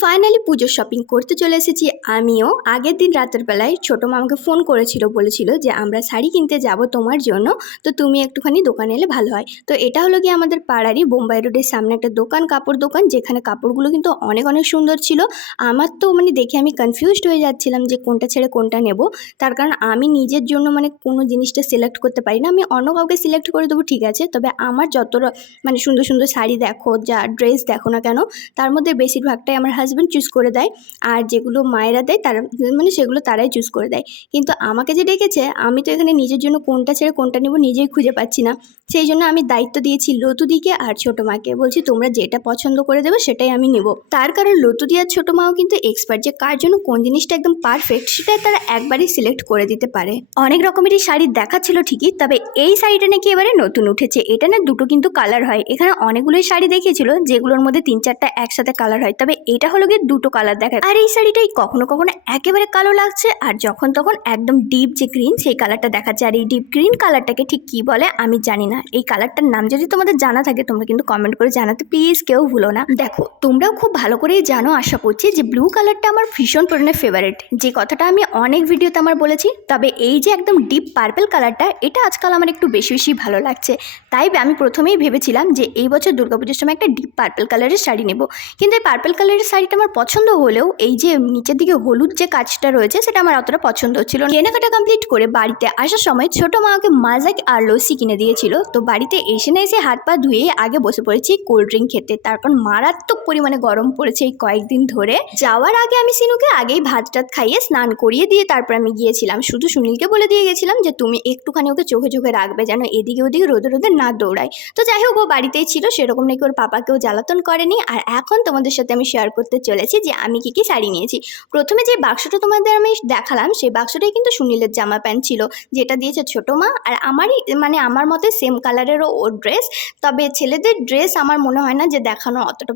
Finally পুজোর shopping করতে চলে এসেছি। আমিও আগের দিন রাতের বেলায় ছোটো মা আমাকে ফোন করেছিল, বলেছিল যে, আমরা শাড়ি কিনতে যাব তোমার জন্য, তো তুমি একটুখানি দোকানে এলে ভালো হয়। তো এটা হলো গিয়ে আমাদের পাড়ারই বোম্বাই রোডের সামনে একটা দোকান, কাপড় দোকান, যেখানে কাপড়গুলো কিন্তু অনেক অনেক সুন্দর ছিল। আমার তো মানে দেখে আমি কনফিউজড হয়ে যাচ্ছিলাম যে, কোনটা ছেড়ে কোনটা নেব? তার কারণ আমি নিজের জন্য মানে কোনো জিনিসটা সিলেক্ট করতে পারি না। আমি অন্য কাউকে সিলেক্ট করে দেবো, ঠিক আছে, তবে আমার যত মানে সুন্দর সুন্দর শাড়ি দেখো, যা ড্রেস দেখো না কেন, তার মধ্যে বেশিরভাগটাই আমার হাজব্যান্ড চুজ করে দেয়, আর যেগুলো মায়েরা দেয় তারা মানে সেগুলো তারাই চুজ করে দেয়। কিন্তু আমাকে যে ডেকেছে, আমি তো এখানে নিজের জন্য কোনটা ছেড়ে কোনটা নেব নিজেই খুঁজে পাচ্ছি না। সেই জন্য আমি দায়িত্ব দিয়েছি লতুদিকে আর ছোটো মাকে। বলছি, তোমরা যেটা পছন্দ করে দেবে সেটাই আমি নেব। তার কারণ লতুদি আর ছোটো মাও কিন্তু এক্সপার্ট যে কার জন্য কোন জিনিসটা একদম পারফেক্ট সেটা তারা একবারই সিলেক্ট করে দিতে পারে। অনেক রকমেরই শাড়ি দেখাচ্ছিল ঠিকই, তবে এই শাড়িটা নাকি এবারে নতুন উঠেছে। এটা না দুটো কিন্তু কালার হয়। এখানে অনেকগুলোই শাড়ি দেখিয়েছিল, যেগুলোর মধ্যে তিন চারটা একসাথে কালার হয়। তবে এটা হলো গিয়ে দুটো কালার দেখায়। আর এই শাড়িটাই কখনো কখনো একেবারে কালো লাগছে, আর যখন তখন একদম ডিপ যে গ্রিন সেই কালারটা দেখাচ্ছে। আর এই ডিপ গ্রিন কালারটাকে ঠিক কি বলে আমি জানি না। এই কালারটার নাম যদি তোমাদের জানা থাকে, তোমরা কিন্তু কমেন্ট করে জানাতে প্লিজ কেউ ভুলো না। দেখো, তোমরাও খুব ভালো করেই জানো, আশা করছি, যে ব্লু কালারটা আমার ভীষণ পরিমাণে ফেভারিট যে কথাটা আমি অনেক ভিডিওতে আমার বলেছি, তবে এই যে একদম ডিপ পার্পল কালারটা এটা আজকাল আমার একটু বেশি বেশি ভালো লাগছে। তাই আমি প্রথমেই ভেবেছিলাম যে এই বছর দুর্গাপুজোর সময় একটা ডিপ পার্পল কালারের শাড়ি নেব। কিন্তু এই পার্পল কালারের শাড়িটা আমার পছন্দ হলেও এই যে নিচের দিকে হলুদ যে কাজটা রয়েছে সেটা আমার অতটা পছন্দ হচ্ছিল। কেনাকাটা কমপ্লিট করে বাড়িতে আসার সময় ছোট মা আমাকে মাজাক আর লস্যি কিনে দিয়েছিল। তো বাড়িতে এসে না এসে হাত পা ধুয়ে আগে বসে পড়েছি কোল্ড ড্রিঙ্ক খেতে। তারপর মারাত্মক পরিমাণে গরম পড়েছে এই কয়েকদিন ধরে। যাওয়ার আগে আমি সিনুকে আগেই ভাত টাত খাইয়ে স্নান করিয়ে দিয়ে তারপর আমি গিয়েছিলাম। শুধু সুনীলকে বলে দিয়ে গেছিলাম যে, তুমি একটুখানি ওকে চোখে চোখে রাখবে যেন এদিকে ওদিকে রোদে রোদে না দৌড়ায়। তো যাই হোক, ও বাড়িতেই ছিল। সেরকম নাকি ওর পাপাকেও জ্বালাতন করেনি। আর এখন তোমাদের সাথে আমি শেয়ার করতে চলেছি যে আমি কি কি শাড়ি নিয়েছি। প্রথমে যে বাক্সটা তোমাদের আমি দেখালাম, সেই বাক্সটাই কিন্তু সুনীলের জামা প্যান্ট ছিল, যেটা দিয়েছে ছোটো মা। আর আমারই মানে আমার মতে সেম কালারেরও ওর ড্রেস তবে ছেলেদের ড্রেস আমার মনে হয় না যে দেখানো অতটা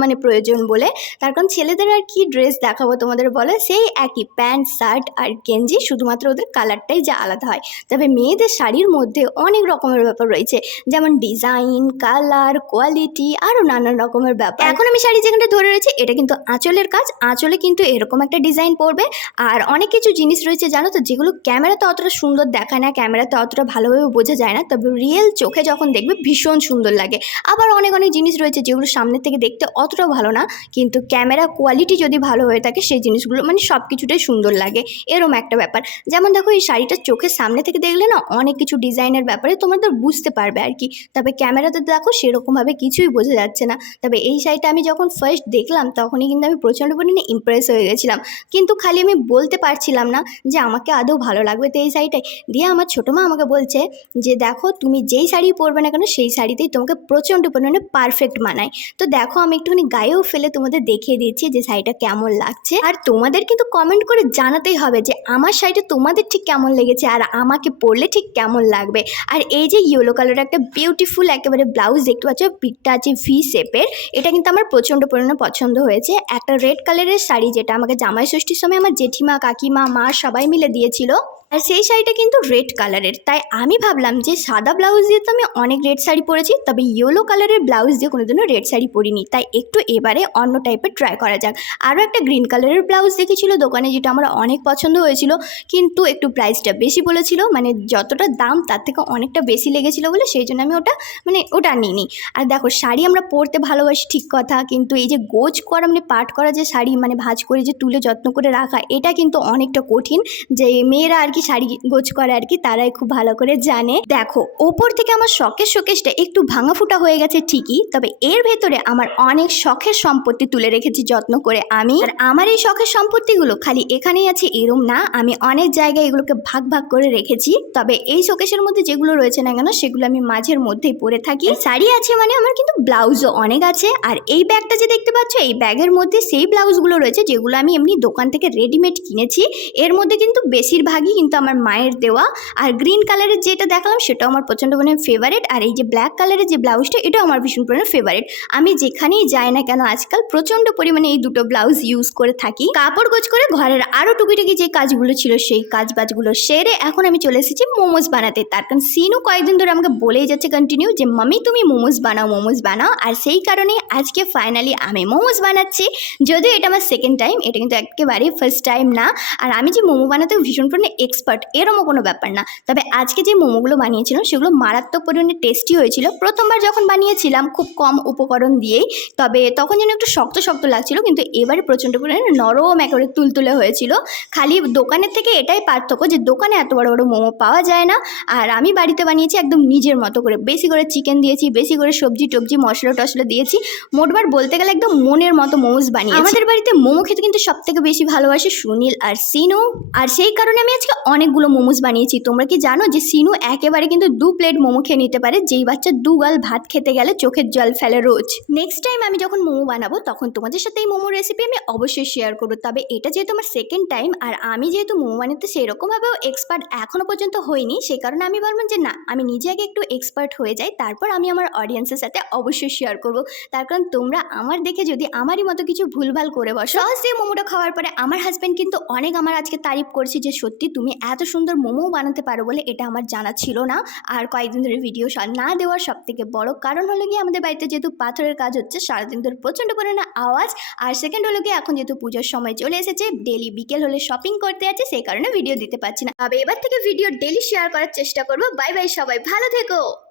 মানে প্রয়োজন বলে। তার কারণ ছেলেদের আর কি ড্রেস দেখাবো তোমাদের বলে, সেই একই প্যান্ট, শার্ট আর গেঞ্জি, শুধুমাত্র ওদের কালারটাই যা আলাদা হয়। তবে মেয়েদের শাড়ির মধ্যে অনেক রকমের ব্যাপার রয়েছে, যেমন ডিজাইন কালার কোয়ালিটি আরও নানান রকমের ব্যাপার। এখন আমি শাড়ি যেখানটা ধরে রয়েছে, এটা কিন্তু আঁচলের কাজ, আঁচলে কিন্তু এরকম একটা ডিজাইন পড়বে। আর অনেক কিছু জিনিস রয়েছে, জানো তো, যেগুলো ক্যামেরাতে অতটা সুন্দর দেখায় না ক্যামেরাতে অতটা ভালোভাবে বোঝা যায় না, তবে রিয়েল চোখে যখন দেখবে ভীষণ সুন্দর লাগে। আবার অনেক অনেক জিনিস রয়েছে, যেগুলো সামনে থেকে দেখতে অতটাও ভালো না, কিন্তু ক্যামেরা কোয়ালিটি যদি ভালো হয়ে থাকে, সেই জিনিসগুলো মানে সব কিছুটাই সুন্দর লাগে। এরম একটা ব্যাপার। যেমন দেখো, এই শাড়িটা চোখের সামনে থেকে দেখলে না, অনেক কিছু ডিজাইনের ব্যাপারে তোমাদের বুঝতে পারবে আর কি। তবে ক্যামেরাতে দেখো, সেরকমভাবে কিছুই বোঝা যাচ্ছে না। তবে এই শাড়িটা আমি যখন ফার্স্ট দেখলাম তখনই কিন্তু আমি প্রচণ্ড পরিমাণে ইমপ্রেস হয়ে গেছিলাম। কিন্তু খালি আমি বলতে পারছিলাম না যে আমাকে আদৌ ভালো লাগবে তো এই শাড়িটাই। দিয়ে আমার ছোটো মা আমাকে বলছে যে, দেখো, তুমি যেই শাড়ি পরবে না কেন, সেই শাড়িতেই তোমাকে প্রচণ্ড পরিমাণে পারফেক্ট মানায়। তো দেখো, আমি একটুখানি গায়েও ফেলে তোমাদের দেখিয়ে দিচ্ছি যে শাড়িটা কেমন লাগছে। আর তোমাদের কিন্তু কমেন্ট করে জানাতেই হবে যে, আমার শাড়িটা তোমাদের ঠিক কেমন লেগেছে আর আমাকে পরলে ঠিক কেমন লাগবে। আর এই যে ইয়েলো কালারের একটা বিউটিফুল একেবারে ব্লাউজ দেখতে পাচ্ছ পিকটা আছে ভি শেপের এটা কিন্তু আমার প্রচণ্ড পরিমাণে পছন্দ হয়েছে। একটা রেড কালারের শাড়ি যেটা আমাকে জামাই ষষ্ঠীর সময় আমার জেঠিমা, কাকিমা, মা সবাই মিলে দিয়েছিল। আর সেই শাড়িটা কিন্তু রেড কালারের তাই আমি ভাবলাম যে সাদা ব্লাউজ দিয়ে তো আমি অনেক রেড শাড়ি পরেছি, তবে ইয়েলো কালারের ব্লাউজ দিয়ে কোনোদিনও রেড শাড়ি পরিনি। তাই একটু এবারে অন্য টাইপের ট্রাই করা যাক। আরও একটা গ্রিন কালারের ব্লাউজ দেখেছিল দোকানে, যেটা আমার অনেক পছন্দ হয়েছিল, কিন্তু একটু প্রাইসটা বেশি বলেছিল মানে যতটা দাম তার থেকে অনেকটা বেশি লেগেছিলো বলে সেই জন্য আমি ওটা মানে ওটা নিইনি। আর দেখো, শাড়ি আমরা পরতে ভালোবাসি, ঠিক কথা, কিন্তু এই যে গোজ করা মানে পাট করা যে শাড়ি মানে ভাজ করে যে তুলে যত্ন করে রাখা, এটা কিন্তু অনেকটা কঠিন, যে মেয়েরা আর কি শাড়ি গোছ করে আর কি, তারাই খুব ভালো করে জানে। দেখো, ওপর থেকে আমার শখের শোকেসটা একটু ভাঙা ফুটা হয়ে গেছে ঠিকই, তবে এর ভেতরে আমার অনেক শখের সম্পত্তি তুলে রেখেছি যত্ন করে আমি। আর আমার এই শখের সম্পত্তিগুলো খালি এখানেই আছে, এরম না, আমি অনেক জায়গায় এগুলোকে ভাগ ভাগ করে রেখেছি। তবে এই শোকেসের মধ্যে যেগুলো রয়েছে না কেন, সেগুলো আমি মাঝের মধ্যেই পরে থাকি। শাড়ি আছে মানে আমার কিন্তু ব্লাউজও অনেক আছে, আর এই ব্যাগটা যে দেখতে পাচ্ছ, এই ব্যাগের মধ্যে সেই ব্লাউজগুলো রয়েছে, যেগুলো আমি এমনি দোকান থেকে রেডিমেড কিনেছি। এর মধ্যে কিন্তু বেশিরভাগই কিন্তু আমার মায়ের দেওয়া। আর গ্রিন কালারের যেটা দেখালাম সেটাও আমার প্রচণ্ড পরিমাণে ফেভারিট আর এই যে ব্ল্যাক কালারের যে ব্লাউজটা, এটাও আমার ভীষণ পরিমাণে ফেভারিট আমি যেখানেই যাই না কেন, আজকাল প্রচণ্ড পরিমাণে এই দুটো ব্লাউজ ইউজ করে থাকি। কাপড় গোছ করে ঘরের আরও টুকিটুকি যে কাজগুলো ছিল, সেই কাজ বাজগুলো সেরে এখন আমি চলে এসেছি মোমোজ বানাতে। তার কারণ সিনু কয়েকদিন ধরে আমাকে বলেই যাচ্ছে কন্টিনিউ যে মামি তুমি মোমোজ বানাও মোমোজ বানাও। আর সেই কারণে আজকে ফাইনালি আমি মোমোজ বানাচ্ছি। যদিও এটা আমার সেকেন্ড টাইম এটা কিন্তু একেবারেই ফার্স্ট টাইম না। আর আমি যে মোমো বানাতে ভীষণ পরিমাণে এক্সপার্ট এরমও কোনো ব্যাপার না। তবে আজকে যে মোমোগুলো বানিয়েছিলাম, সেগুলো মারাত্মক পরিমাণে টেস্টি হয়েছিল। প্রথমবার যখন বানিয়েছিলাম, খুব কম উপকরণ দিয়েই, তবে তখন যেন একটু শক্ত শক্ত লাগছিল, কিন্তু এবারে প্রচণ্ড পরিমাণে নরম একেবারে তুলতুলে হয়েছিল। খালি দোকানের থেকে এটাই পার্থক্য যে, দোকানে এত বড় বড় মোমো পাওয়া যায় না। আর আমি বাড়িতে বানিয়েছি একদম নিজের মতো করে। বেশি করে চিকেন দিয়েছি, বেশি করে সবজি টবজি, মশলা টশলা দিয়েছি। মোটবার বলতে গেলে একদম মনের মতো মোমোজ বানিয়ে আমাদের বাড়িতে মোমো খেতে কিন্তু সব থেকে বেশি ভালোবাসে সুনীল আর সিনু। আর সেই কারণে আমি আজকে অনেকগুলো মোমোজ বানিয়েছি। তোমরা কি জানো যে সিনু একেবারে কিন্তু দু প্লেট মোমো খেয়ে নিতে পারে, যেই বাচ্চা দু গাল ভাত খেতে গেলে চোখের জল ফেলে রোজ। নেক্সট টাইম আমি যখন মোমো বানাবো, তখন তোমাদের সাথে এই মোমো রেসিপি আমি অবশ্যই শেয়ার করব। তবে এটা যেহেতু আমার সেকেন্ড টাইম আর আমি যেহেতু মোমো বানাতে সেরকমভাবেও এক্সপার্ট এখনও পর্যন্ত হইনি, সেই কারণে আমি ভাবলাম যে না, আমি নিজে আগে একটু এক্সপার্ট হয়ে যাই, তারপর আমি আমার অডিয়েন্সের সাথে অবশ্যই শেয়ার করব। তার কারণ তোমরা আমার দেখে যদি আমারই মতো কিছু ভুলভাল করে বসো সহজ দিয়ে মোমোটা খাওয়ার পরে আমার হাজব্যান্ড কিন্তু অনেক আমার আজকে তারিফ করছে যে সত্যি তুমি এত সুন্দর মোমো বানাতে পারো বলে এটা আমার জানা ছিল না। আর কয়েকদিন ধরে ভিডিও না দেওয়ার সব থেকে বড় কারণ হলো গিয়ে আমাদের বাড়িতে যেহেতু পাথরের কাজ হচ্ছে, সারাদিন ধরে প্রচণ্ড পরিমাণে আওয়াজ। আর সেকেন্ড হলো গিয়ে এখন যেহেতু পুজোর সময় চলে এসেছে ডেলি বিকেল হলে শপিং করতে আছে সেই কারণে ভিডিও দিতে পারছি না। তবে এবার থেকে ভিডিও ডেলি শেয়ার করার চেষ্টা করব। বাই বাই সবাই, ভালো থেকো!